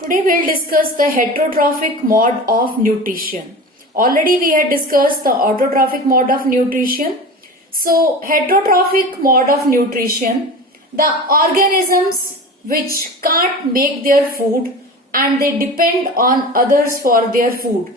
Today we'll discuss the heterotrophic mode of nutrition. Already we had discussed the autotrophic mode of nutrition. So heterotrophic mode of nutrition, the organisms which can't make their food and they depend on others for their food,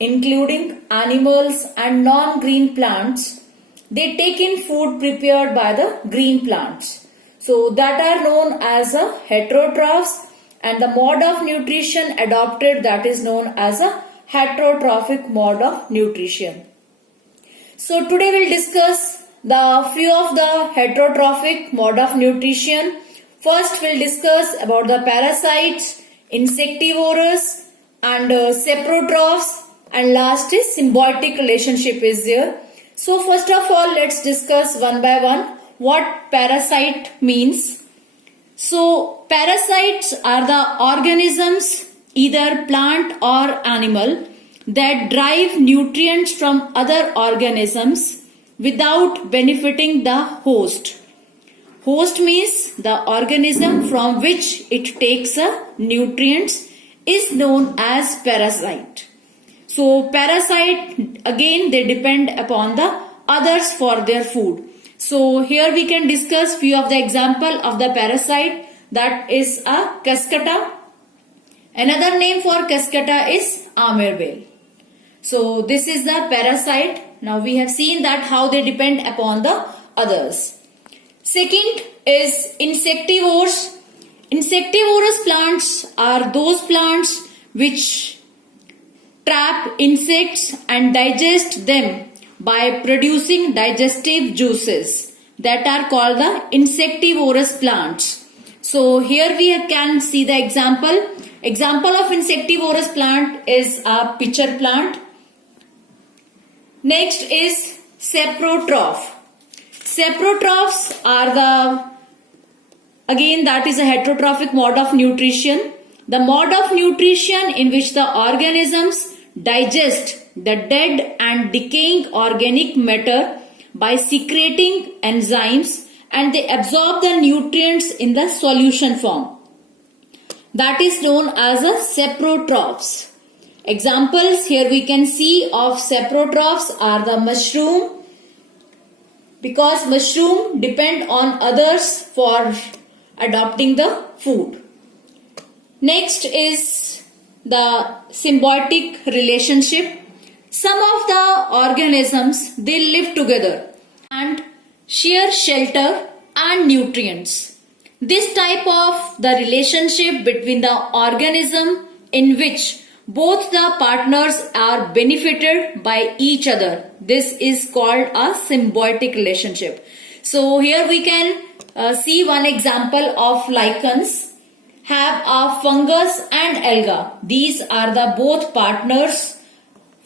including animals and non-green plants, they take in food prepared by the green plants. So that are known as a heterotrophs, and the mode of nutrition adopted, that is known as a heterotrophic mode of nutrition. So today we'll discuss the few of the heterotrophic mode of nutrition. First we'll discuss about the parasites, insectivorous and saprotrophs, and last is symbiotic relationship is there. So first of all, let's discuss one by one what parasite means. So parasites are the organisms, either plant or animal, that derive nutrients from other organisms without benefiting the host. Host means the organism from which it takes nutrients is known as parasite. So parasite, again, they depend upon the others for their food. So here we can discuss few of the example of the parasite, that is a cascata. Another name for cascata is amervale. So this is the parasite. Now we have seen that how they depend upon the others. Second is insectivores. Insectivorous plants are those plants which trap insects and digest them by producing digestive juices, that are called the insectivorous plants. So here we can see the example. Example of insectivorous plant is a pitcher plant. Next is saprotroph. Saprotrophs are again that is a heterotrophic mode of nutrition. The mode of nutrition in which the organisms digest the dead and decaying organic matter by secreting enzymes, and they absorb the nutrients in the solution form. That is known as a saprotrophs. Examples here we can see of saprotrophs are the mushroom, because mushroom depend on others for adopting the food. Next is the symbiotic relationship. Some of the organisms, they live together and share shelter and nutrients. This type of the relationship between the organism in which both the partners are benefited by each other, this is called a symbiotic relationship. So here we can see one example of lichens. Have a fungus and alga. These are the both partners.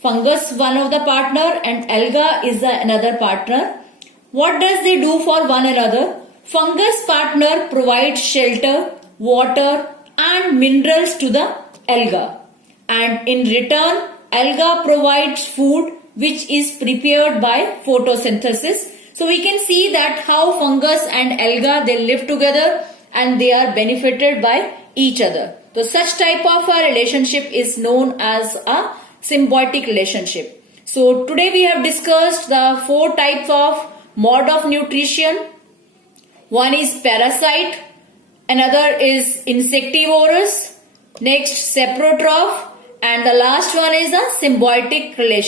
Fungus one of the partner and alga is the another partner. What does they do for one another? Fungus partner provides shelter, water and minerals to the alga, and in return alga provides food which is prepared by photosynthesis. So we can see that how fungus and alga, they live together and they are benefited by each other. So such type of a relationship is known as a symbiotic relationship. So today we have discussed the 4 types of mode of nutrition. One is parasite, another is insectivorous, next saprotroph, and the last one is a symbiotic relation.